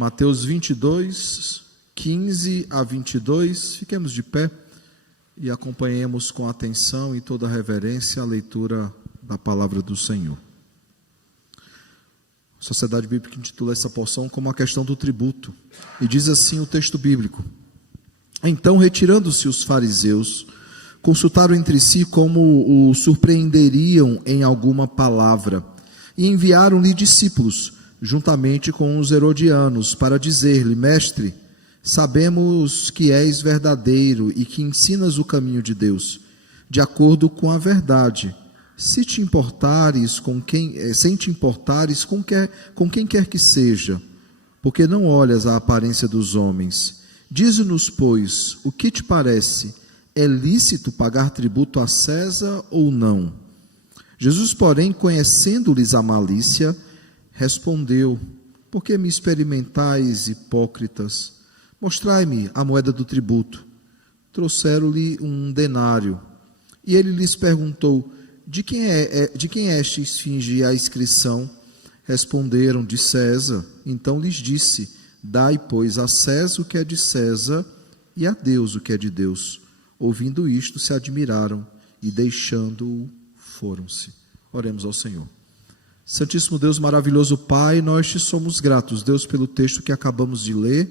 Mateus 22, 15 a 22, fiquemos de pé e acompanhemos com atenção e toda reverência a leitura da palavra do Senhor. A Sociedade Bíblica intitula essa porção como a questão do tributo, e diz assim o texto bíblico: Então, retirando-se os fariseus, consultaram entre si como o surpreenderiam em alguma palavra, e enviaram-lhe discípulos, juntamente com os herodianos, para dizer-lhe: Mestre, sabemos que és verdadeiro e que ensinas o caminho de Deus, de acordo com a verdade, sem te importares com quem quer que seja, porque não olhas a aparência dos homens. Dize-nos, pois, o que te parece? É lícito pagar tributo a César ou não? Jesus, porém, conhecendo-lhes a malícia, respondeu: Por que me experimentais, hipócritas? Mostrai-me a moeda do tributo. Trouxeram-lhe um denário. E ele lhes perguntou: De quem estes finge a inscrição? Responderam: De César. Então lhes disse: Dai, pois, a César o que é de César, e a Deus o que é de Deus. Ouvindo isto, se admiraram, e deixando-o, foram-se. Oremos ao Senhor. Santíssimo Deus, maravilhoso Pai, nós te somos gratos, Deus, pelo texto que acabamos de ler.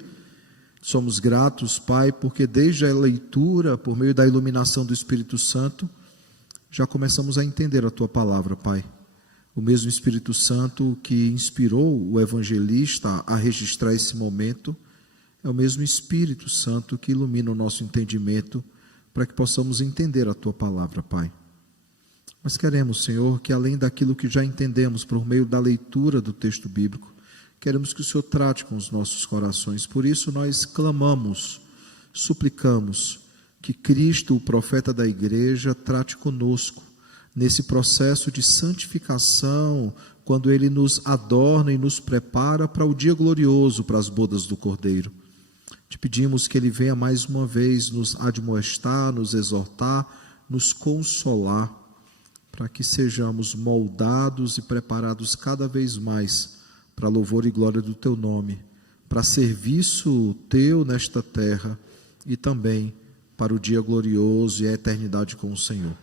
Somos gratos, Pai, porque desde a leitura, por meio da iluminação do Espírito Santo, já começamos a entender a Tua palavra, Pai. O mesmo Espírito Santo que inspirou o evangelista a registrar esse momento, é o mesmo Espírito Santo que ilumina o nosso entendimento para que possamos entender a Tua palavra, Pai. Mas queremos, Senhor, que além daquilo que já entendemos por meio da leitura do texto bíblico, queremos que o Senhor trate com os nossos corações. Por isso nós clamamos, suplicamos que Cristo, o profeta da igreja, trate conosco nesse processo de santificação, quando Ele nos adorna e nos prepara para o dia glorioso, para as bodas do Cordeiro. Te pedimos que Ele venha mais uma vez nos admoestar, nos exortar, nos consolar, para que sejamos moldados e preparados cada vez mais para louvor e glória do Teu nome, para serviço Teu nesta terra e também para o dia glorioso e a eternidade com o Senhor.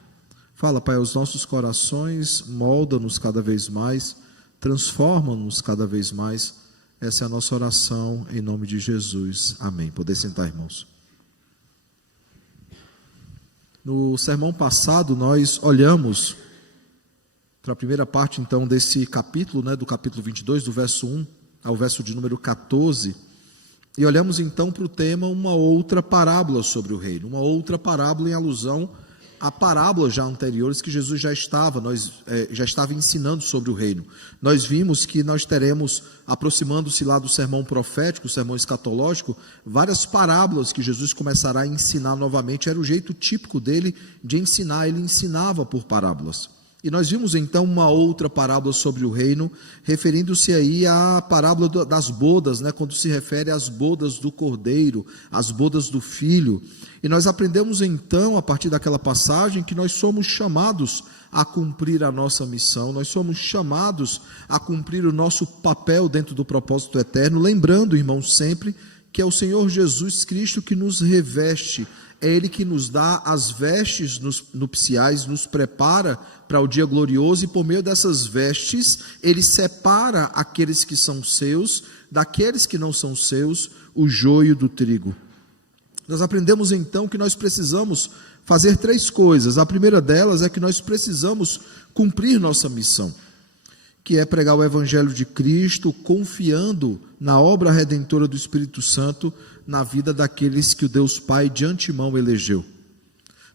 Fala, Pai, aos nossos corações, molda-nos cada vez mais, transforma-nos cada vez mais. Essa é a nossa oração, em nome de Jesus. Amém. Poder sentar, irmãos. No sermão passado, nós olhamos para a primeira parte, então, desse capítulo, do capítulo 22, do verso 1 ao verso de número 14, e olhamos, então, para o tema uma outra parábola sobre o reino, uma outra parábola em alusão a parábolas já anteriores que Jesus já estava ensinando sobre o reino. Nós vimos que nós teremos, aproximando-se lá do sermão profético, o sermão escatológico, várias parábolas que Jesus começará a ensinar novamente. Era o jeito típico dele de ensinar, ele ensinava por parábolas. E nós vimos então uma outra parábola sobre o reino, referindo-se aí à parábola das bodas, quando se refere às bodas do Cordeiro, às bodas do Filho. E nós aprendemos então, a partir daquela passagem, que nós somos chamados a cumprir a nossa missão, nós somos chamados a cumprir o nosso papel dentro do propósito eterno, lembrando, irmãos, sempre que é o Senhor Jesus Cristo que nos reveste, é Ele que nos dá as vestes nupciais, nos prepara para o dia glorioso, e por meio dessas vestes, Ele separa aqueles que são seus, daqueles que não são seus, o joio do trigo. Nós aprendemos então que nós precisamos fazer 3 coisas. A primeira delas é que nós precisamos cumprir nossa missão, que é pregar o Evangelho de Cristo, confiando na obra redentora do Espírito Santo na vida daqueles que o Deus Pai de antemão elegeu.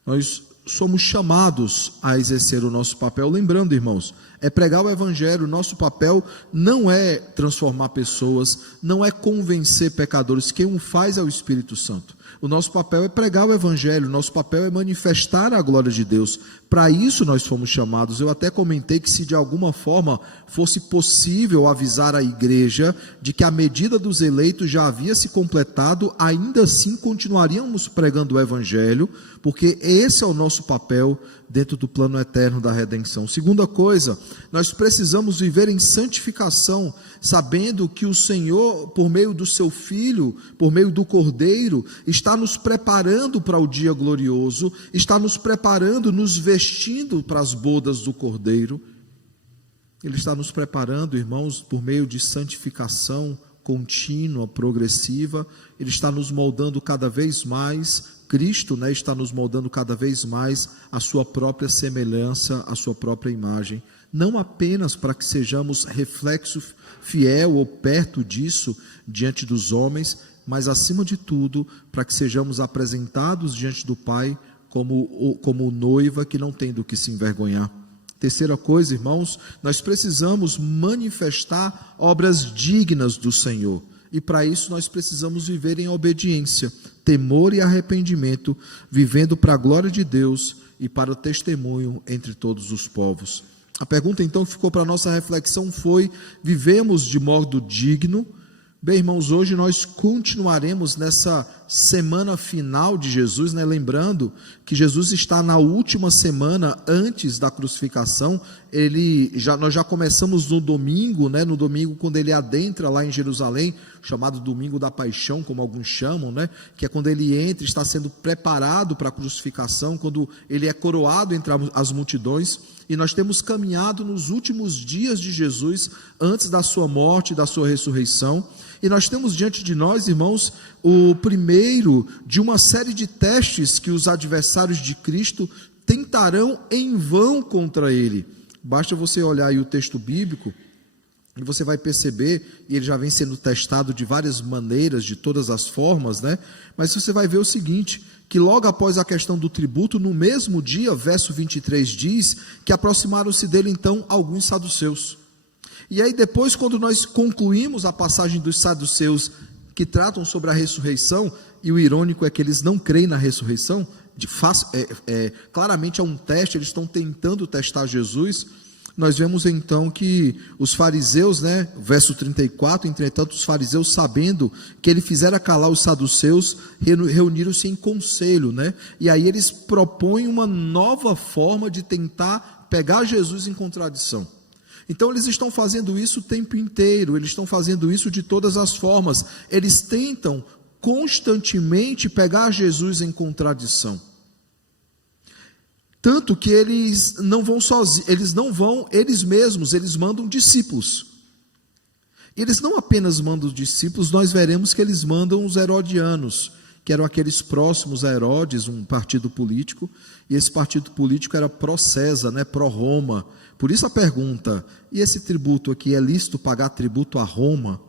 Nós somos chamados a exercer o nosso papel, lembrando, irmãos, é pregar o Evangelho. O nosso papel não é transformar pessoas, não é convencer pecadores, quem o faz é o Espírito Santo. O nosso papel é pregar o Evangelho, o nosso papel é manifestar a glória de Deus. Para isso nós fomos chamados. Eu até comentei que se de alguma forma fosse possível avisar a igreja de que a medida dos eleitos já havia se completado, ainda assim continuaríamos pregando o Evangelho, porque esse é o nosso papel dentro do plano eterno da redenção. Segunda coisa nós precisamos viver em santificação, sabendo que o Senhor, por meio do seu Filho, por meio do Cordeiro, está nos preparando para o dia glorioso, está nos preparando, nos vestindo para as bodas do Cordeiro. Ele está nos preparando, irmãos, por meio de santificação contínua, progressiva. Ele está nos moldando cada vez mais. Cristo, está nos moldando cada vez mais a sua própria semelhança, a sua própria imagem. Não apenas para que sejamos reflexo fiel ou perto disso diante dos homens, mas acima de tudo, para que sejamos apresentados diante do Pai como noiva que não tem do que se envergonhar. Terceira coisa, irmãos, nós precisamos manifestar obras dignas do Senhor. E para isso nós precisamos viver em obediência, temor e arrependimento, vivendo para a glória de Deus e para o testemunho entre todos os povos. A pergunta então que ficou para a nossa reflexão foi: vivemos de modo digno? Bem, irmãos, hoje nós continuaremos nessa semana final de Jesus, lembrando que Jesus está na última semana antes da crucificação. Nós já começamos no domingo, no domingo quando ele adentra lá em Jerusalém, chamado Domingo da Paixão, como alguns chamam, que é quando ele entra, está sendo preparado para a crucificação, quando ele é coroado entre as multidões. E nós temos caminhado nos últimos dias de Jesus, antes da sua morte e da sua ressurreição. E nós temos diante de nós, irmãos, o primeiro de uma série de testes que os adversários de Cristo tentarão em vão contra ele. Basta você olhar aí o texto bíblico, e você vai perceber, e ele já vem sendo testado de várias maneiras, de todas as formas, mas você vai ver o seguinte, que logo após a questão do tributo, no mesmo dia, verso 23 diz, que aproximaram-se dele então alguns saduceus. E aí depois, quando nós concluímos a passagem dos saduceus, que tratam sobre a ressurreição, e o irônico é que eles não creem na ressurreição, claramente é um teste, eles estão tentando testar Jesus. Nós vemos então que os fariseus, verso 34, entretanto os fariseus, sabendo que ele fizera calar os saduceus, reuniram-se em conselho, e aí eles propõem uma nova forma de tentar pegar Jesus em contradição. Então eles estão fazendo isso o tempo inteiro, eles estão fazendo isso de todas as formas, eles tentam constantemente pegar Jesus em contradição. Tanto que eles não vão sozinhos, eles mesmos, eles mandam discípulos. Eles não apenas mandam discípulos, nós veremos que eles mandam os herodianos, que eram aqueles próximos a Herodes, um partido político, e esse partido político era pró-César, pró-Roma. Por isso a pergunta: e esse tributo aqui, é lícito pagar tributo a Roma?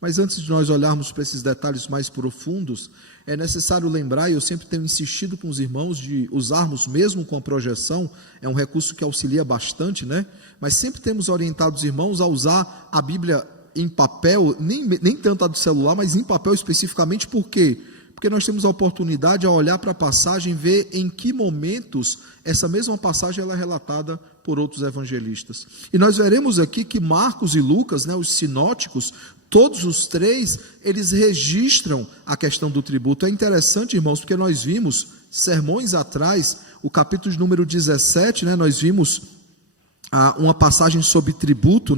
Mas antes de nós olharmos para esses detalhes mais profundos, é necessário lembrar, e eu sempre tenho insistido com os irmãos, de usarmos mesmo com a projeção, é um recurso que auxilia bastante, mas sempre temos orientado os irmãos a usar a Bíblia em papel, nem tanto a do celular, mas em papel especificamente. Por quê? Porque nós temos a oportunidade a olhar para a passagem, ver em que momentos essa mesma passagem ela é relatada por outros evangelistas. E nós veremos aqui que Marcos e Lucas, os sinóticos, todos os três, eles registram a questão do tributo. É interessante, irmãos, porque nós vimos sermões atrás, o capítulo de número 17, nós vimos uma passagem sobre tributo,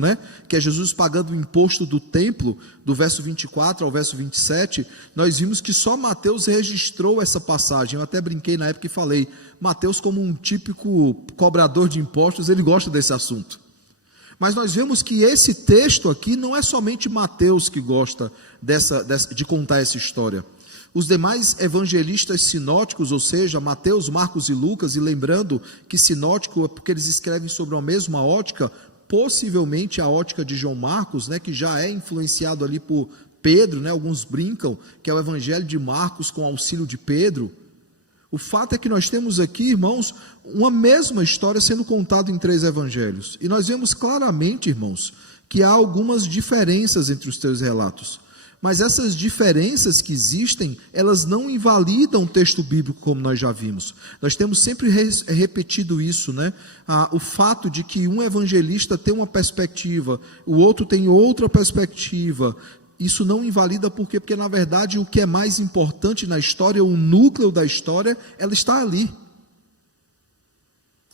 que é Jesus pagando o imposto do templo, do verso 24 ao verso 27, nós vimos que só Mateus registrou essa passagem. Eu até brinquei na época e falei, Mateus, como um típico cobrador de impostos, ele gosta desse assunto. Mas nós vemos que esse texto aqui não é somente Mateus que gosta de contar essa história. Os demais evangelistas sinóticos, ou seja, Mateus, Marcos e Lucas, e lembrando que sinótico é porque eles escrevem sobre a mesma ótica, possivelmente a ótica de João Marcos, que já é influenciado ali por Pedro, alguns brincam que é o evangelho de Marcos com auxílio de Pedro. O fato é que nós temos aqui, irmãos, uma mesma história sendo contada em três evangelhos. E nós vemos claramente, irmãos, que há algumas diferenças entre os três relatos. Mas essas diferenças que existem, elas não invalidam o texto bíblico, como nós já vimos. Nós temos sempre repetido isso, o fato de que um evangelista tem uma perspectiva, o outro tem outra perspectiva. Isso não invalida, por quê? Porque na verdade o que é mais importante na história, o núcleo da história, ela está ali.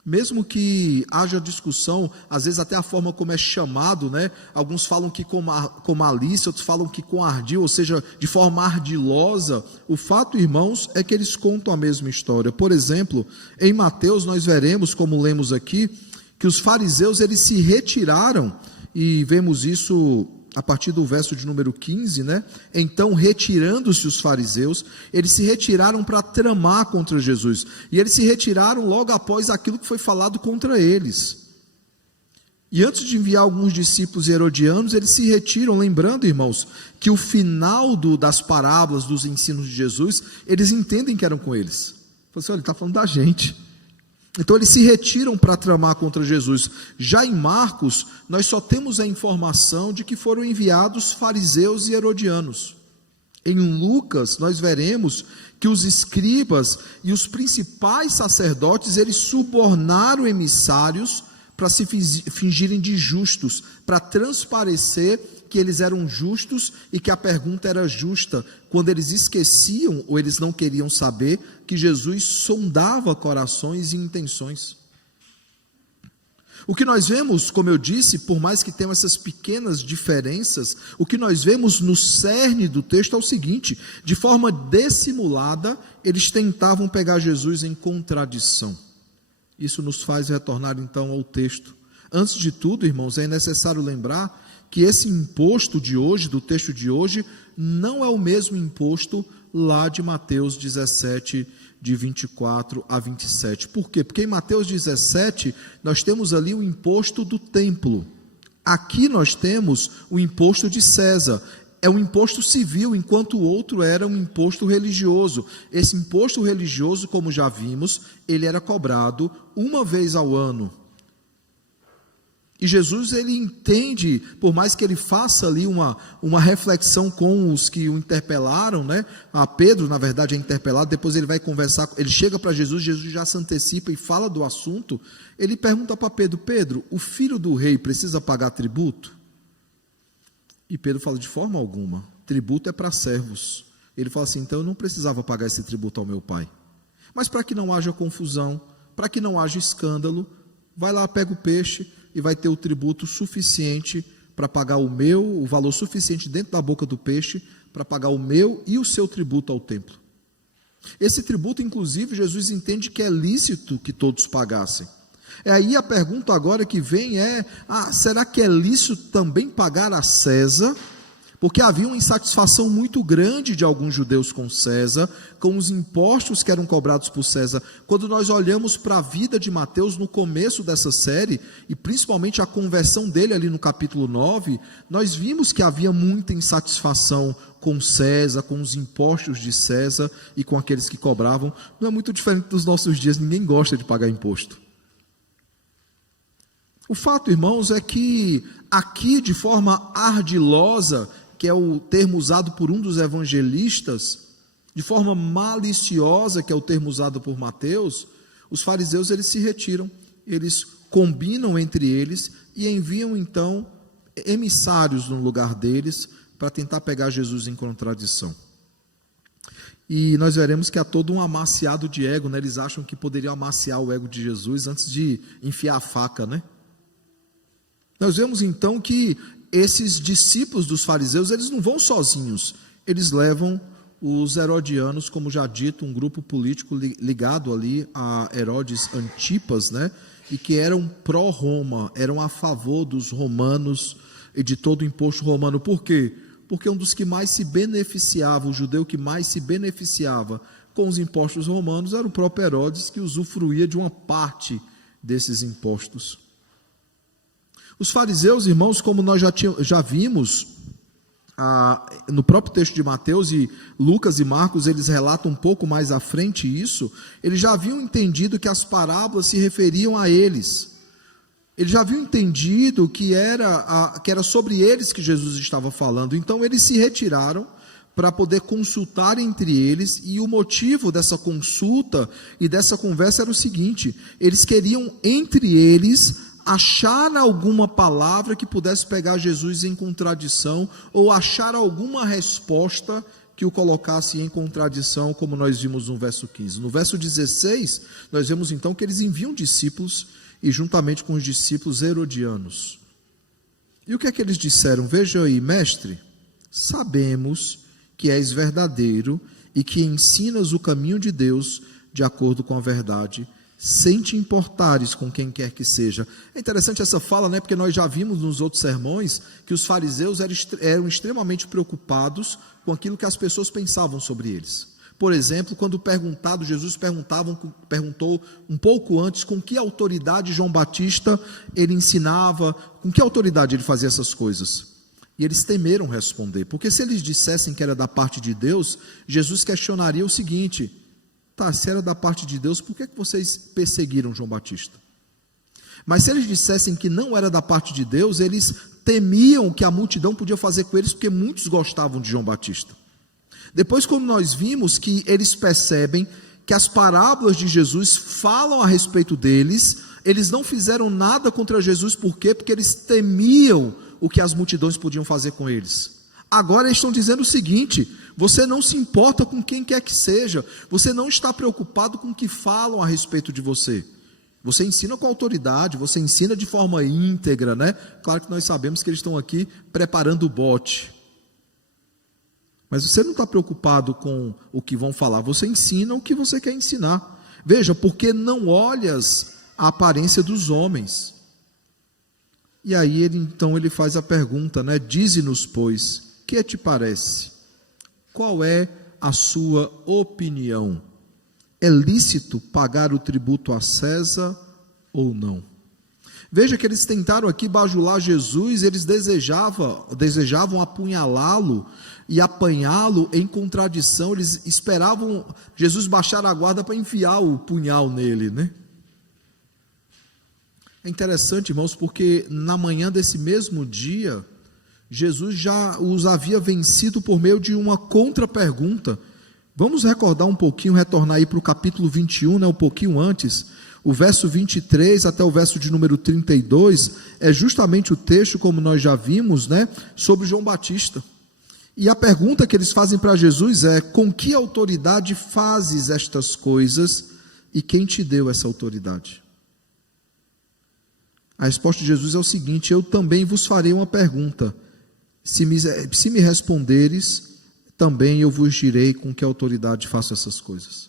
Mesmo que haja discussão, às vezes até a forma como é chamado, né? Alguns falam que com malícia, outros falam que com ardil, ou seja, de forma ardilosa. O fato, irmãos, é que eles contam a mesma história. Por exemplo, em Mateus nós veremos, como lemos aqui, que os fariseus eles se retiraram, e vemos isso a partir do verso de número 15, né? Então, retirando-se os fariseus, eles se retiraram para tramar contra Jesus. E eles se retiraram logo após aquilo que foi falado contra eles. E antes de enviar alguns discípulos herodianos, eles se retiram, lembrando, irmãos, que o final das parábolas, dos ensinos de Jesus, eles entendem que eram com eles. Olha, ele está falando da gente. Então eles se retiram para tramar contra Jesus. Já em Marcos, nós só temos a informação de que foram enviados fariseus e herodianos. Em Lucas, nós veremos que os escribas e os principais sacerdotes, eles subornaram emissários para se fingirem de justos, para transparecer que eles eram justos e que a pergunta era justa, quando eles esqueciam ou eles não queriam saber que Jesus sondava corações e intenções. O que nós vemos, como eu disse, por mais que tenham essas pequenas diferenças, o que nós vemos no cerne do texto é o seguinte: de forma dissimulada, eles tentavam pegar Jesus em contradição. Isso nos faz retornar então ao texto. Antes de tudo, irmãos, é necessário lembrar que esse imposto de hoje, do texto de hoje, não é o mesmo imposto lá de Mateus 17, de 24 a 27. Por quê? Porque em Mateus 17, nós temos ali o imposto do templo. Aqui nós temos o imposto de César. É um imposto civil, enquanto o outro era um imposto religioso. Esse imposto religioso, como já vimos, ele era cobrado uma vez ao ano. E Jesus, ele entende, por mais que ele faça ali uma reflexão com os que o interpelaram, né? A Pedro, na verdade, é interpelado, depois ele vai conversar, ele chega para Jesus, Jesus já se antecipa e fala do assunto. Ele pergunta para Pedro: Pedro, o filho do rei precisa pagar tributo? E Pedro fala: de forma alguma, tributo é para servos. Ele fala assim: então eu não precisava pagar esse tributo ao meu pai. Mas para que não haja confusão, para que não haja escândalo, vai lá, pega o peixe e vai ter o tributo suficiente para pagar o valor suficiente dentro da boca do peixe, para pagar o meu e o seu tributo ao templo. Esse tributo, inclusive, Jesus entende que é lícito que todos pagassem. É aí a pergunta agora que vem será que é lícito também pagar a César? Porque havia uma insatisfação muito grande de alguns judeus com César, com os impostos que eram cobrados por César. Quando nós olhamos para a vida de Mateus no começo dessa série, e principalmente a conversão dele ali no capítulo 9, nós vimos que havia muita insatisfação com César, com os impostos de César e com aqueles que cobravam. Não é muito diferente dos nossos dias, ninguém gosta de pagar imposto. O fato, irmãos, é que aqui, de forma ardilosa, que é o termo usado por um dos evangelistas, de forma maliciosa, que é o termo usado por Mateus, os fariseus eles se retiram, eles combinam entre eles e enviam então emissários no lugar deles para tentar pegar Jesus em contradição. E nós veremos que há todo um amaciado de ego, né? Eles acham que poderiam amaciar o ego de Jesus antes de enfiar a faca, né? Nós vemos então que esses discípulos dos fariseus, eles não vão sozinhos, eles levam os herodianos, como já dito, um grupo político ligado ali a Herodes Antipas, né? E que eram pró-Roma, eram a favor dos romanos e de todo o imposto romano. Por quê? Porque um dos que mais se beneficiava, o judeu que mais se beneficiava com os impostos romanos, era o próprio Herodes, que usufruía de uma parte desses impostos. Os fariseus, irmãos, como nós já vimos no próprio texto de Mateus, e Lucas e Marcos, eles relatam um pouco mais à frente isso, eles já haviam entendido que as parábolas se referiam a eles. Eles já haviam entendido que era sobre eles que Jesus estava falando. Então eles se retiraram para poder consultar entre eles, e o motivo dessa consulta e dessa conversa era o seguinte: eles queriam entre eles achar alguma palavra que pudesse pegar Jesus em contradição, ou achar alguma resposta que o colocasse em contradição, como nós vimos no verso 15. No verso 16, nós vemos então que eles enviam discípulos, e juntamente com os discípulos herodianos. E o que é que eles disseram? Veja aí, mestre, sabemos que és verdadeiro e que ensinas o caminho de Deus de acordo com a verdade, sem te importares com quem quer que seja. É interessante essa fala, né? Porque nós já vimos nos outros sermões que os fariseus eram extremamente preocupados com aquilo que as pessoas pensavam sobre eles. Por exemplo, quando perguntado, Jesus perguntou um pouco antes com que autoridade João Batista ele ensinava, com que autoridade ele fazia essas coisas. E eles temeram responder, porque se eles dissessem que era da parte de Deus, Jesus questionaria o seguinte: tá, se era da parte de Deus, por que vocês perseguiram João Batista? Mas se eles dissessem que não era da parte de Deus, eles temiam que a multidão podia fazer com eles, porque muitos gostavam de João Batista. Depois, quando nós vimos que eles percebem que as parábolas de Jesus falam a respeito deles, eles não fizeram nada contra Jesus, por quê? Porque eles temiam o que as multidões podiam fazer com eles. Agora eles estão dizendo o seguinte: você não se importa com quem quer que seja, você não está preocupado com o que falam a respeito de você. Você ensina com autoridade, você ensina de forma íntegra, né? Claro que nós sabemos que eles estão aqui preparando o bote. Mas você não está preocupado com o que vão falar, você ensina o que você quer ensinar. Veja, porque não olhas a aparência dos homens. E aí então ele faz a pergunta, né? Dize-nos, pois, que te parece? Qual é a sua opinião? É lícito pagar o tributo a César ou não? Veja que eles tentaram aqui bajular Jesus, eles desejavam apunhalá-lo e apanhá-lo em contradição, eles esperavam Jesus baixar a guarda para enfiar o punhal nele, né? É interessante, irmãos, porque na manhã desse mesmo dia, Jesus já os havia vencido por meio de uma contra-pergunta. Vamos recordar um pouquinho, retornar aí para o capítulo 21, né, um pouquinho antes. O verso 23 até o verso de número 32 é justamente o texto, como nós já vimos, né, sobre João Batista. E a pergunta que eles fazem para Jesus é: com que autoridade fazes estas coisas e quem te deu essa autoridade? A resposta de Jesus é o seguinte: eu também vos farei uma pergunta. Se me responderes, também eu vos direi com que autoridade faço essas coisas.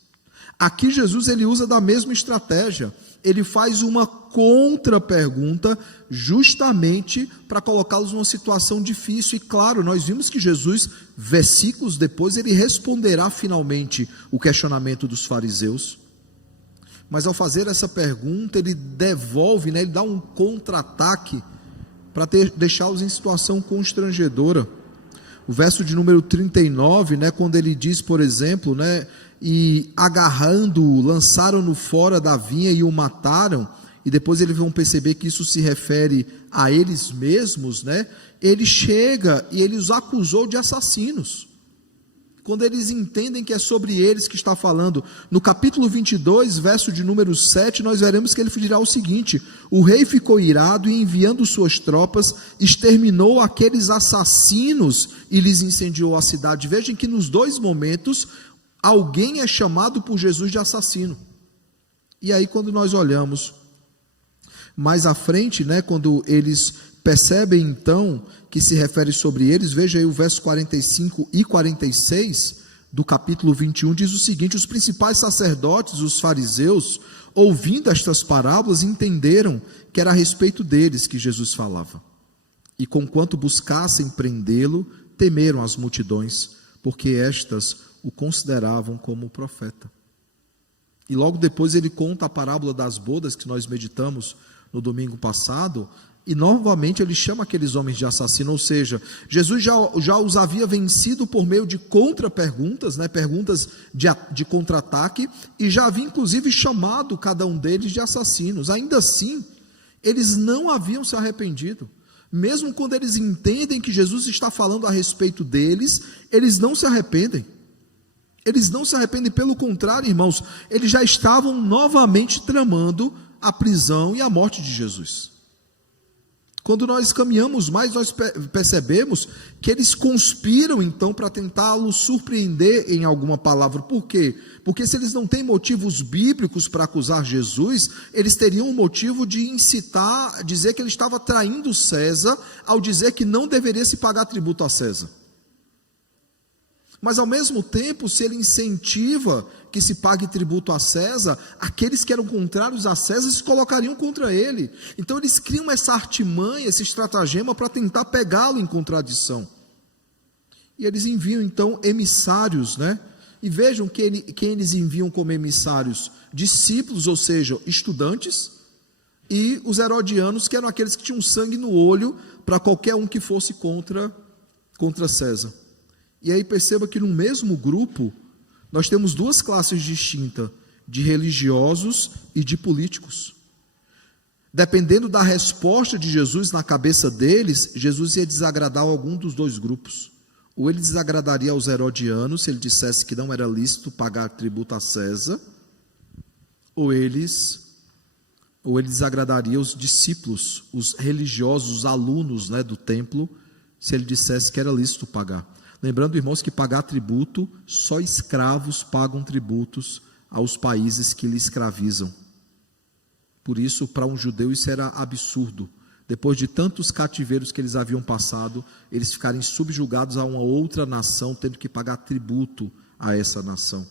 Aqui Jesus ele usa da mesma estratégia, ele faz uma contra-pergunta justamente para colocá-los numa situação difícil. E claro, nós vimos que Jesus, versículos depois, ele responderá finalmente o questionamento dos fariseus. Mas ao fazer essa pergunta, ele devolve, né, ele dá um contra-ataque para deixá-los em situação constrangedora. O verso de número 39, né, quando ele diz, por exemplo, né, e agarrando-o, lançaram-no fora da vinha e o mataram, e depois eles vão perceber que isso se refere a eles mesmos, né? Ele chega e ele os acusou de assassinos. Quando eles entendem que é sobre eles que está falando, no capítulo 22, verso de número 7, nós veremos que ele dirá o seguinte: o rei ficou irado e enviando suas tropas, exterminou aqueles assassinos e lhes incendiou a cidade. Vejam que nos dois momentos, alguém é chamado por Jesus de assassino. E aí quando nós olhamos mais à frente, né, quando eles percebem então que se refere sobre eles, veja aí o verso 45 e 46 do capítulo 21, diz o seguinte: os principais sacerdotes, os fariseus, ouvindo estas parábolas, entenderam que era a respeito deles que Jesus falava. E conquanto buscassem prendê-lo, temeram as multidões, porque estas o consideravam como profeta. E logo depois ele conta a parábola das bodas, que nós meditamos no domingo passado, e novamente ele chama aqueles homens de assassino, ou seja, Jesus já os havia vencido por meio de contra-perguntas, né, perguntas de contra-ataque, e já havia inclusive chamado cada um deles de assassinos. Ainda assim, eles não haviam se arrependido. Mesmo quando eles entendem que Jesus está falando a respeito deles, eles não se arrependem. Eles não se arrependem, pelo contrário, irmãos, eles já estavam novamente tramando a prisão e a morte de Jesus. Quando nós caminhamos mais, nós percebemos que eles conspiram então para tentá-lo surpreender em alguma palavra. Por quê? Porque se eles não têm motivos bíblicos para acusar Jesus, eles teriam um motivo de incitar, dizer que ele estava traindo César ao dizer que não deveria se pagar tributo a César. Mas ao mesmo tempo, se ele incentiva que se pague tributo a César, aqueles que eram contrários a César se colocariam contra ele. Então eles criam essa artimanha, esse estratagema para tentar pegá-lo em contradição. E eles enviam então emissários, né? E vejam quem eles enviam como emissários: discípulos, ou seja, estudantes, e os herodianos, que eram aqueles que tinham sangue no olho para qualquer um que fosse contra César. E aí perceba que no mesmo grupo nós temos duas classes distintas, de religiosos e de políticos. Dependendo da resposta de Jesus na cabeça deles, Jesus ia desagradar algum dos dois grupos. Ou ele desagradaria aos herodianos, se ele dissesse que não era lícito pagar tributo a César, ou ele desagradaria os discípulos, os religiosos, os alunos, né, do templo, se ele dissesse que era lícito pagar. Lembrando, irmãos, que pagar tributo, só escravos pagam tributos aos países que lhe escravizam. Por isso, para um judeu, isso era absurdo. Depois de tantos cativeiros que eles haviam passado, eles ficarem subjugados a uma outra nação, tendo que pagar tributo a essa nação.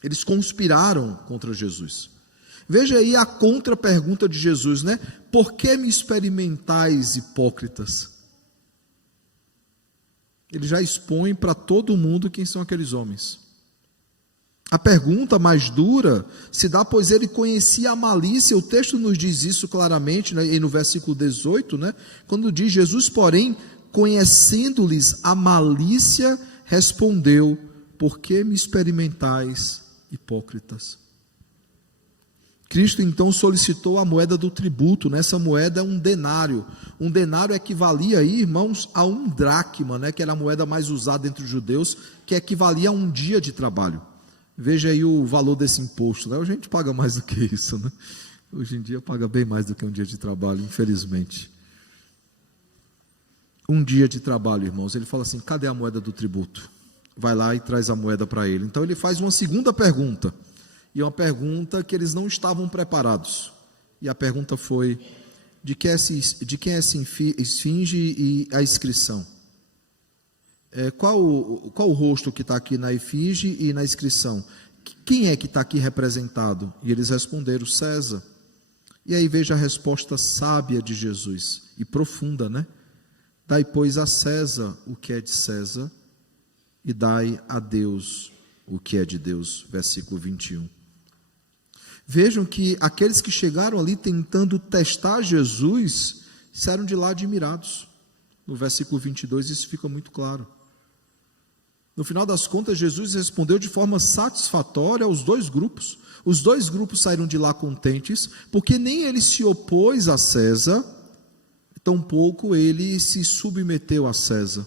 Eles conspiraram contra Jesus. Veja aí a contra-pergunta de Jesus, né? Por que me experimentais, hipócritas? Ele já expõe para todo mundo quem são aqueles homens. A pergunta mais dura se dá, pois ele conhecia a malícia. O texto nos diz isso claramente, né, no versículo 18, né, quando diz: Jesus, porém, conhecendo-lhes a malícia, respondeu: por que me experimentais, hipócritas? Cristo então solicitou a moeda do tributo. Nessa moeda é um denário. Um denário equivalia aí, irmãos, a um dracma, né, que era a moeda mais usada entre os judeus, que equivalia a um dia de trabalho. Veja aí o valor desse imposto, né? A gente paga mais do que isso, né? Hoje em dia paga bem mais do que um dia de trabalho, infelizmente. Um dia de trabalho, irmãos. Ele fala assim: cadê a moeda do tributo? Vai lá e traz a moeda para ele. Então ele faz uma segunda pergunta. E uma pergunta que eles não estavam preparados. E a pergunta foi: de quem é essa esfinge e a inscrição? Qual o rosto que está aqui na efígie e na inscrição? Quem é que está aqui representado? E eles responderam: César. E aí veja a resposta sábia de Jesus, e profunda, né? Dai, pois, a César o que é de César, e dai a Deus o que é de Deus. Versículo 21. Vejam que aqueles que chegaram ali tentando testar Jesus, saíram de lá admirados. No versículo 22 isso fica muito claro. No final das contas, Jesus respondeu de forma satisfatória aos dois grupos. Os dois grupos saíram de lá contentes, porque nem ele se opôs a César, tampouco ele se submeteu a César,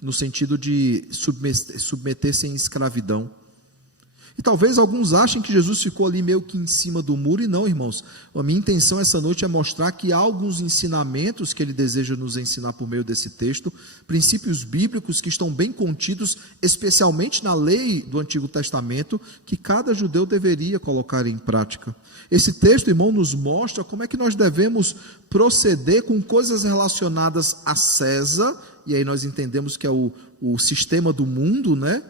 no sentido de submeter-se em escravidão. E talvez alguns achem que Jesus ficou ali meio que em cima do muro, e não, irmãos. A minha intenção essa noite é mostrar que há alguns ensinamentos que ele deseja nos ensinar por meio desse texto, princípios bíblicos que estão bem contidos, especialmente na lei do Antigo Testamento, que cada judeu deveria colocar em prática. Esse texto, irmão, nos mostra como é que nós devemos proceder com coisas relacionadas a César, e aí nós entendemos que é o sistema do mundo, né?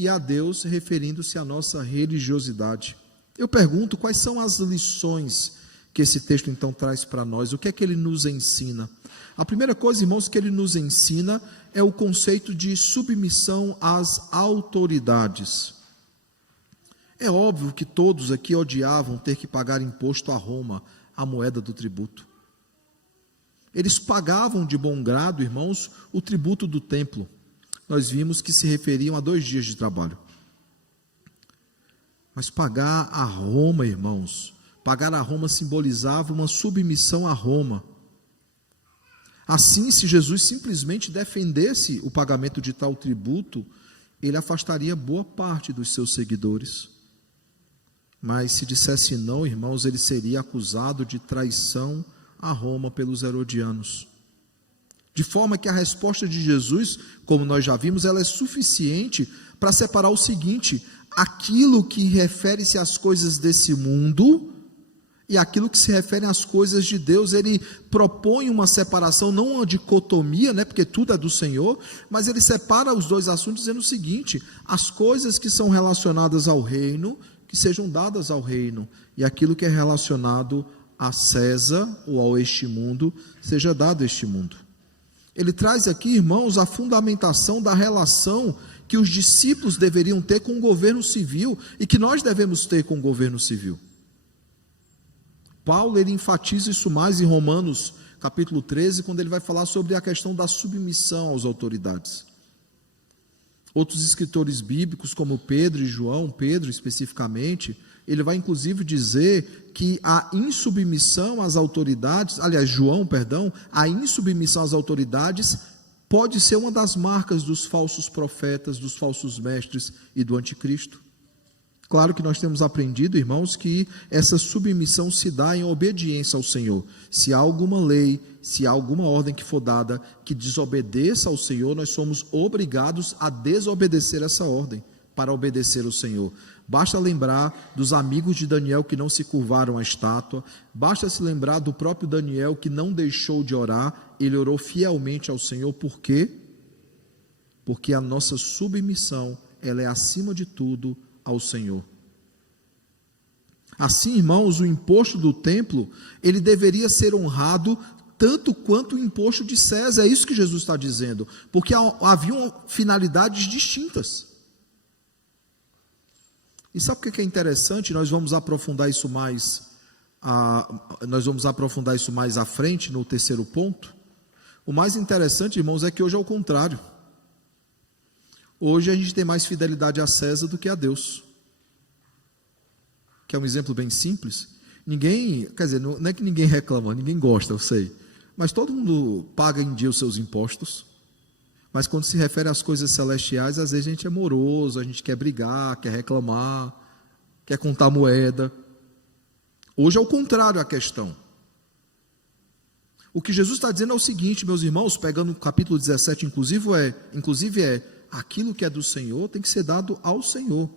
E a Deus, referindo-se à nossa religiosidade. Eu pergunto, quais são as lições que esse texto então traz para nós? O que é que ele nos ensina? A primeira coisa, irmãos, que ele nos ensina é o conceito de submissão às autoridades. É óbvio que todos aqui odiavam ter que pagar imposto a Roma, a moeda do tributo. Eles pagavam de bom grado, irmãos, o tributo do templo. Nós vimos que se referiam a 2 dias de trabalho. Mas pagar a Roma, irmãos, pagar a Roma simbolizava uma submissão a Roma. Assim, se Jesus simplesmente defendesse o pagamento de tal tributo, ele afastaria boa parte dos seus seguidores. Mas se dissesse não, irmãos, ele seria acusado de traição a Roma pelos herodianos. De forma que a resposta de Jesus, como nós já vimos, ela é suficiente para separar o seguinte: aquilo que refere-se às coisas desse mundo e aquilo que se refere às coisas de Deus. Ele propõe uma separação, não uma dicotomia, porque tudo é do Senhor, mas ele separa os dois assuntos dizendo o seguinte: as coisas que são relacionadas ao reino, que sejam dadas ao reino, e aquilo que é relacionado a César ou ao este mundo, seja dado a este mundo. Ele traz aqui, irmãos, a fundamentação da relação que os discípulos deveriam ter com o governo civil e que nós devemos ter com o governo civil. Paulo, ele enfatiza isso mais em Romanos capítulo 13, quando ele vai falar sobre a questão da submissão às autoridades. Outros escritores bíblicos, como Pedro e João, Pedro especificamente, ele vai inclusive dizer que a insubmissão às autoridades, a insubmissão às autoridades pode ser uma das marcas dos falsos profetas, dos falsos mestres e do anticristo. Claro que nós temos aprendido, irmãos, que essa submissão se dá em obediência ao Senhor. Se há alguma lei, se há alguma ordem que for dada que desobedeça ao Senhor, nós somos obrigados a desobedecer essa ordem para obedecer ao Senhor. Basta lembrar dos amigos de Daniel que não se curvaram à estátua, basta se lembrar do próprio Daniel que não deixou de orar, ele orou fielmente ao Senhor. Por quê? Porque a nossa submissão, ela é acima de tudo ao Senhor. Assim, irmãos, o imposto do templo, ele deveria ser honrado tanto quanto o imposto de César. É isso que Jesus está dizendo, porque haviam finalidades distintas. E sabe o que é interessante? Nós vamos aprofundar isso mais à frente, no terceiro ponto. O mais interessante, irmãos, é que hoje é o contrário. Hoje a gente tem mais fidelidade a César do que a Deus. Que é um exemplo bem simples. Não é que ninguém reclama, ninguém gosta, eu sei. Mas todo mundo paga em dia os seus impostos. Mas quando se refere às coisas celestiais, às vezes a gente é moroso, a gente quer brigar, quer reclamar, quer contar moeda. Hoje é o contrário a questão. O que Jesus está dizendo é o seguinte, meus irmãos, pegando o capítulo 17, inclusive é, aquilo que é do Senhor tem que ser dado ao Senhor,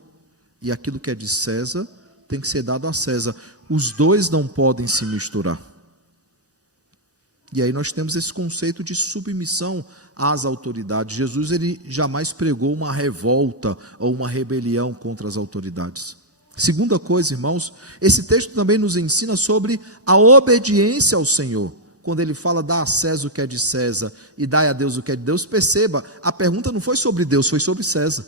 e aquilo que é de César tem que ser dado a César. Os dois não podem se misturar. E aí nós temos esse conceito de submissão às autoridades. Jesus, ele jamais pregou uma revolta ou uma rebelião contra as autoridades. Segunda coisa, irmãos, esse texto também nos ensina sobre a obediência ao Senhor. Quando ele fala, dá a César o que é de César e dá a Deus o que é de Deus, perceba, a pergunta não foi sobre Deus, foi sobre César.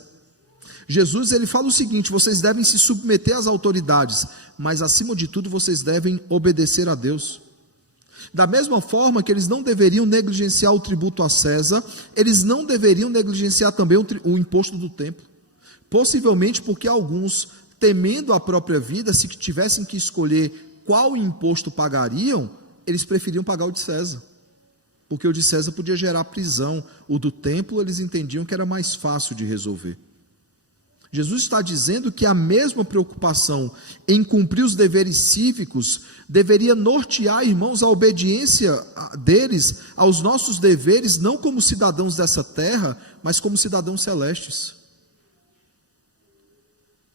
Jesus, ele fala o seguinte: vocês devem se submeter às autoridades, mas acima de tudo vocês devem obedecer a Deus. Da mesma forma que eles não deveriam negligenciar o tributo a César, eles não deveriam negligenciar também o imposto do templo. Possivelmente porque alguns, temendo a própria vida, se tivessem que escolher qual imposto pagariam, eles preferiam pagar o de César. Porque o de César podia gerar prisão, o do templo eles entendiam que era mais fácil de resolver. Jesus está dizendo que a mesma preocupação em cumprir os deveres cívicos deveria nortear, irmãos, a obediência deles aos nossos deveres, não como cidadãos dessa terra, mas como cidadãos celestes.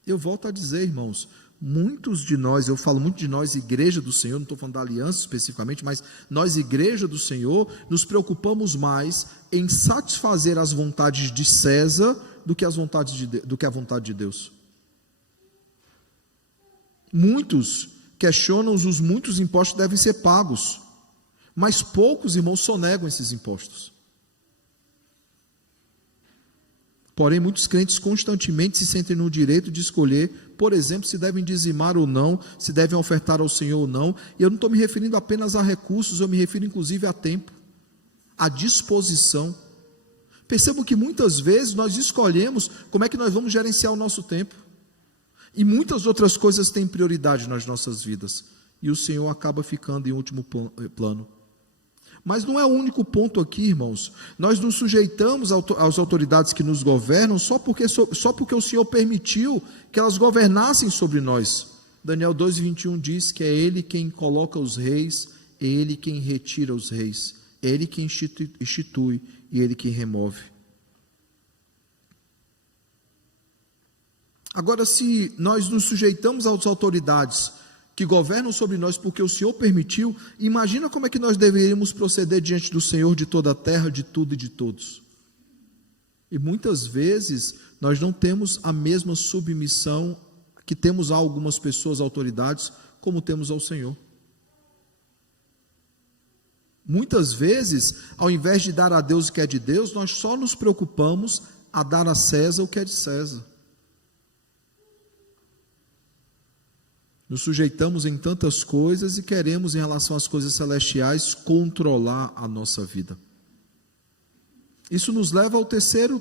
Eu volto a dizer, irmãos, muitos de nós, eu falo muito de nós, igreja do Senhor, não estou falando da aliança especificamente, mas nós, igreja do Senhor, nos preocupamos mais em satisfazer as vontades de César do que a vontade de Deus. Muitos questionam os muitos impostos que devem ser pagos, mas poucos, irmãos, sonegam esses impostos. Porém, muitos crentes constantemente se sentem no direito de escolher, por exemplo, se devem dizimar ou não, se devem ofertar ao Senhor ou não. E eu não estou me referindo apenas a recursos, eu me refiro inclusive a tempo, a disposição. Percebam que muitas vezes nós escolhemos como é que nós vamos gerenciar o nosso tempo. E muitas outras coisas têm prioridade nas nossas vidas. E o Senhor acaba ficando em último plano. Mas não é o único ponto aqui, irmãos. Nós nos sujeitamos às autoridades que nos governam só porque o Senhor permitiu que elas governassem sobre nós. Daniel 2:21 diz que é Ele quem coloca os reis é Ele quem retira os reis, é Ele quem institui e Ele quem remove. Agora, se nós nos sujeitamos às autoridades que governam sobre nós porque o Senhor permitiu, imagina como é que nós deveríamos proceder diante do Senhor de toda a terra, de tudo e de todos. E muitas vezes nós não temos a mesma submissão que temos a algumas pessoas, autoridades, como temos ao Senhor. Muitas vezes, ao invés de dar a Deus o que é de Deus, nós só nos preocupamos a dar a César o que é de César. Nos sujeitamos em tantas coisas e queremos, em relação às coisas celestiais, controlar a nossa vida. Isso nos leva ao terceiro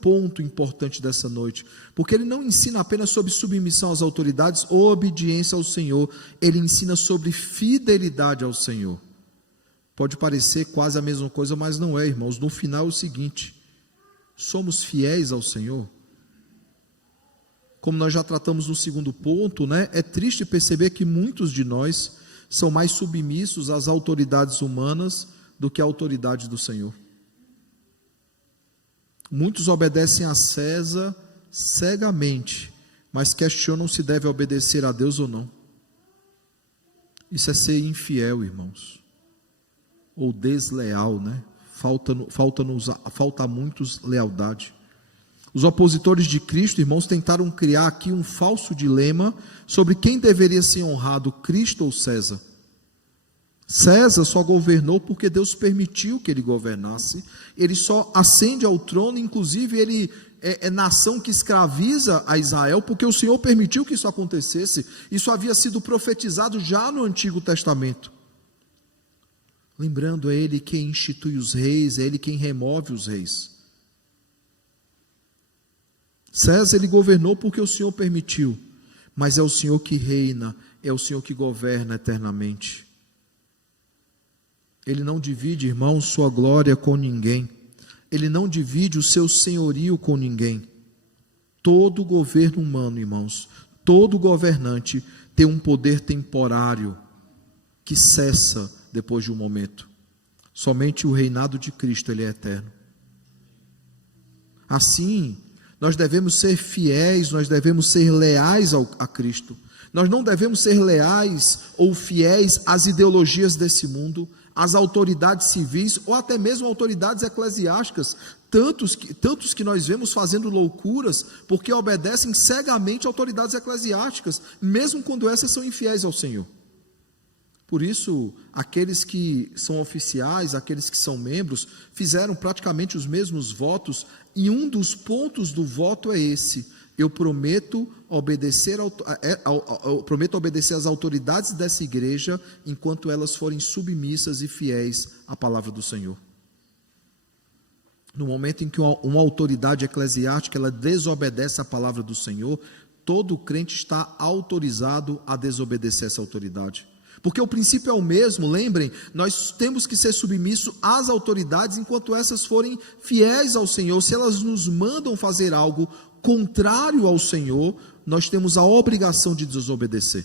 ponto importante dessa noite, porque ele não ensina apenas sobre submissão às autoridades ou obediência ao Senhor, ele ensina sobre fidelidade ao Senhor. Pode parecer quase a mesma coisa, mas não é, irmãos. No final é o seguinte: somos fiéis ao Senhor? Como nós já tratamos no segundo ponto, é triste perceber que muitos de nós são mais submissos às autoridades humanas do que à autoridade do Senhor. Muitos obedecem a César cegamente, mas questionam se deve obedecer a Deus ou não. Isso é ser infiel, irmãos, ou desleal, Falta a muitos lealdade. Os opositores de Cristo, irmãos, tentaram criar aqui um falso dilema sobre quem deveria ser honrado, Cristo ou César. César só governou porque Deus permitiu que ele governasse. Ele só ascende ao trono, inclusive ele é nação que escraviza a Israel, porque o Senhor permitiu que isso acontecesse. Isso havia sido profetizado já no Antigo Testamento. Lembrando, é Ele quem institui os reis, é Ele quem remove os reis. César, ele governou porque o Senhor permitiu, mas é o Senhor que reina, é o Senhor que governa eternamente. Ele não divide, irmãos, sua glória com ninguém. Ele não divide o seu senhorio com ninguém. Todo governo humano, irmãos, todo governante tem um poder temporário que cessa depois de um momento. Somente o reinado de Cristo, ele é eterno. Assim, nós devemos ser fiéis, nós devemos ser leais a Cristo. Nós não devemos ser leais ou fiéis às ideologias desse mundo, às autoridades civis ou até mesmo autoridades eclesiásticas, tantos que nós vemos fazendo loucuras porque obedecem cegamente a autoridades eclesiásticas, mesmo quando essas são infiéis ao Senhor. Por isso, aqueles que são oficiais, aqueles que são membros, fizeram praticamente os mesmos votos, e um dos pontos do voto é esse: eu prometo obedecer às autoridades dessa igreja, enquanto elas forem submissas e fiéis à palavra do Senhor. No momento em que uma autoridade eclesiástica ela desobedece à palavra do Senhor, todo crente está autorizado a desobedecer essa autoridade. Porque o princípio é o mesmo, lembrem, nós temos que ser submissos às autoridades enquanto essas forem fiéis ao Senhor. Se elas nos mandam fazer algo contrário ao Senhor, nós temos a obrigação de desobedecer.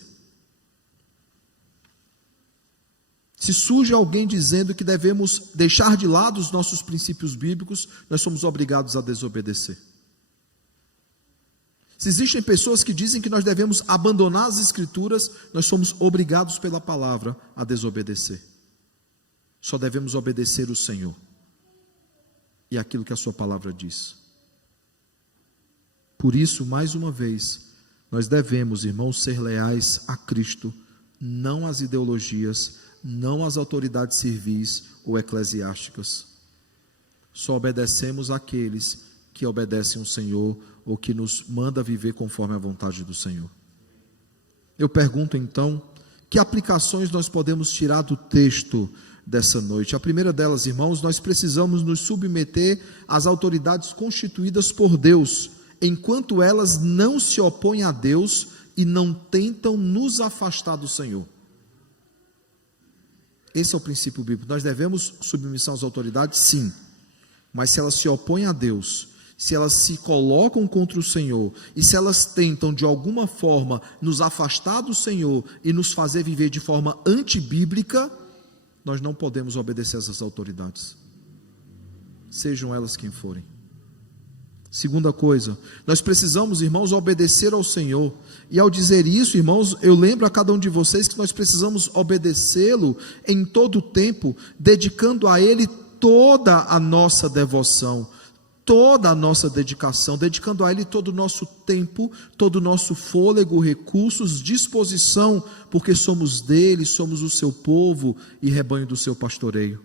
Se surge alguém dizendo que devemos deixar de lado os nossos princípios bíblicos, nós somos obrigados a desobedecer. Se existem pessoas que dizem que nós devemos abandonar as Escrituras, nós somos obrigados pela palavra a desobedecer. Só devemos obedecer o Senhor e aquilo que a sua palavra diz. Por isso, mais uma vez, nós devemos, irmãos, ser leais a Cristo, não às ideologias, não às autoridades civis ou eclesiásticas. Só obedecemos àqueles que obedecem ao Senhor ou que nos manda viver conforme a vontade do Senhor. Eu pergunto então, que aplicações nós podemos tirar do texto dessa noite? A primeira delas, irmãos, nós precisamos nos submeter às autoridades constituídas por Deus, enquanto elas não se opõem a Deus e não tentam nos afastar do Senhor. Esse é o princípio bíblico. Nós devemos submissão às autoridades, sim, mas se elas se opõem a Deus, se elas se colocam contra o Senhor, e se elas tentam de alguma forma nos afastar do Senhor e nos fazer viver de forma antibíblica, nós não podemos obedecer essas autoridades, sejam elas quem forem. Segunda coisa, nós precisamos, irmãos, obedecer ao Senhor. E ao dizer isso, irmãos, eu lembro a cada um de vocês que nós precisamos obedecê-lo em todo o tempo, dedicando a Ele toda a nossa devoção, toda a nossa dedicação, dedicando a Ele todo o nosso tempo, todo o nosso fôlego, recursos, disposição, porque somos dele, somos o seu povo e rebanho do seu pastoreio.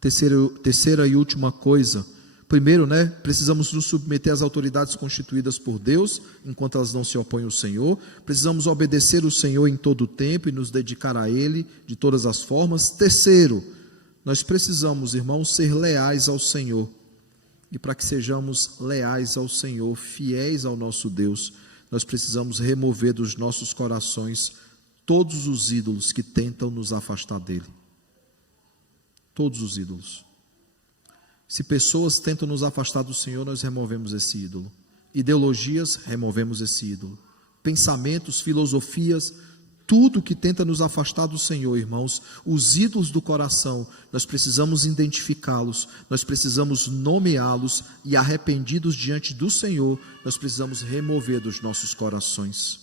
Terceira e última coisa, primeiro, precisamos nos submeter às autoridades constituídas por Deus, enquanto elas não se opõem ao Senhor. Precisamos obedecer o Senhor em todo o tempo e nos dedicar a Ele de todas as formas. Terceiro, nós precisamos, irmãos, ser leais ao Senhor. E para que sejamos leais ao Senhor, fiéis ao nosso Deus, nós precisamos remover dos nossos corações todos os ídolos que tentam nos afastar dele. Todos os ídolos. Se pessoas tentam nos afastar do Senhor, nós removemos esse ídolo. Ideologias, removemos esse ídolo. Pensamentos, filosofias, tudo que tenta nos afastar do Senhor, irmãos, os ídolos do coração, nós precisamos identificá-los, nós precisamos nomeá-los e, arrependidos diante do Senhor, nós precisamos remover dos nossos corações.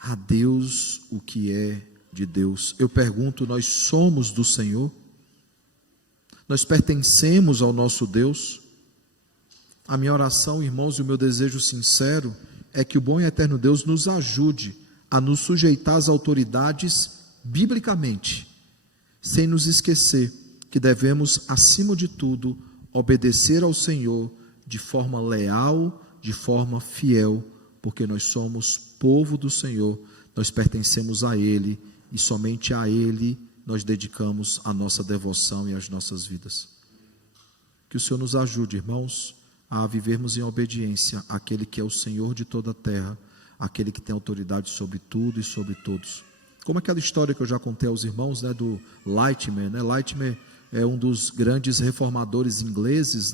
A Deus o que é de Deus. Eu pergunto, nós somos do Senhor? Nós pertencemos ao nosso Deus? A minha oração, irmãos, e o meu desejo sincero é que o bom e eterno Deus nos ajude a nos sujeitar às autoridades biblicamente, sem nos esquecer que devemos, acima de tudo, obedecer ao Senhor de forma leal, de forma fiel, porque nós somos povo do Senhor, nós pertencemos a Ele e somente a Ele nós dedicamos a nossa devoção e as nossas vidas. Que o Senhor nos ajude, irmãos, a vivermos em obediência àquele que é o Senhor de toda a terra, aquele que tem autoridade sobre tudo e sobre todos. Como aquela história que eu já contei aos irmãos, do Lightman, Lightman é um dos grandes reformadores ingleses,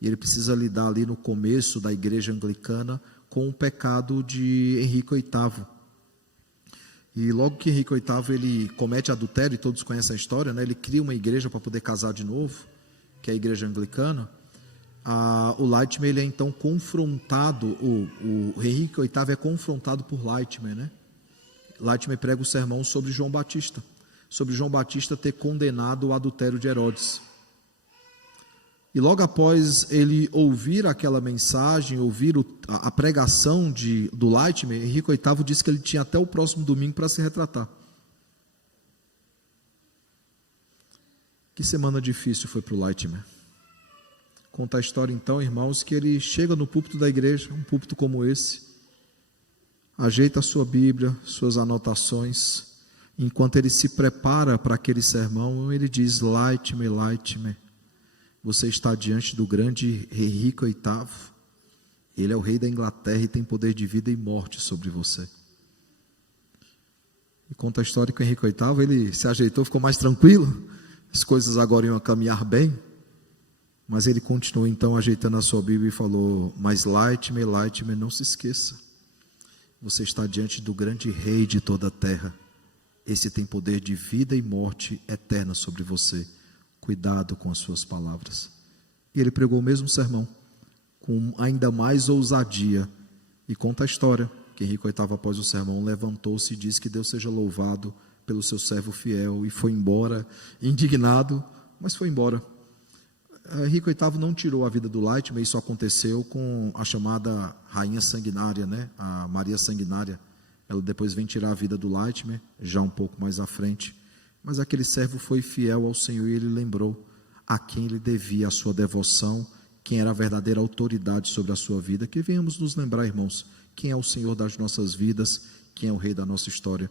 e ele precisa lidar ali no começo da igreja anglicana com o pecado de Henrique VIII. E logo que Henrique VIII ele comete adultério, e todos conhecem a história, ele cria uma igreja para poder casar de novo, que é a igreja anglicana. O Lightman ele é então confrontado, o Henrique VIII é confrontado por Lightman, Lightman prega o sermão sobre João Batista ter condenado o adultério de Herodes. E logo após ele ouvir aquela mensagem, ouvir a pregação do Lightman, Henrique VIII disse que ele tinha até o próximo domingo para se retratar. Que semana difícil foi para o Lightman. Conta a história então, irmãos, que ele chega no púlpito da igreja, um púlpito como esse, ajeita a sua Bíblia, suas anotações, enquanto ele se prepara para aquele sermão, ele diz: Lightman, Lightman, você está diante do grande Henrique VIII, ele é o rei da Inglaterra e tem poder de vida e morte sobre você. E conta a história que o Henrique VIII, ele se ajeitou, ficou mais tranquilo, as coisas agora iam caminhar bem. Mas ele continuou então ajeitando a sua Bíblia e falou: mas Lightman, Lightman, não se esqueça, você está diante do grande rei de toda a terra, esse tem poder de vida e morte eterna sobre você, cuidado com as suas palavras. E ele pregou o mesmo sermão, com ainda mais ousadia, e conta a história, que Henrique VIII após o sermão levantou-se e disse que Deus seja louvado pelo seu servo fiel, e foi embora, indignado, mas foi embora. Henrique VIII não tirou a vida do Lightman, isso aconteceu com a chamada rainha sanguinária, a Maria Sanguinária. Ela depois vem tirar a vida do Lightman, já um pouco mais à frente. Mas aquele servo foi fiel ao Senhor e ele lembrou a quem ele devia a sua devoção, quem era a verdadeira autoridade sobre a sua vida. Que venhamos nos lembrar, irmãos, quem é o Senhor das nossas vidas, quem é o Rei da nossa história.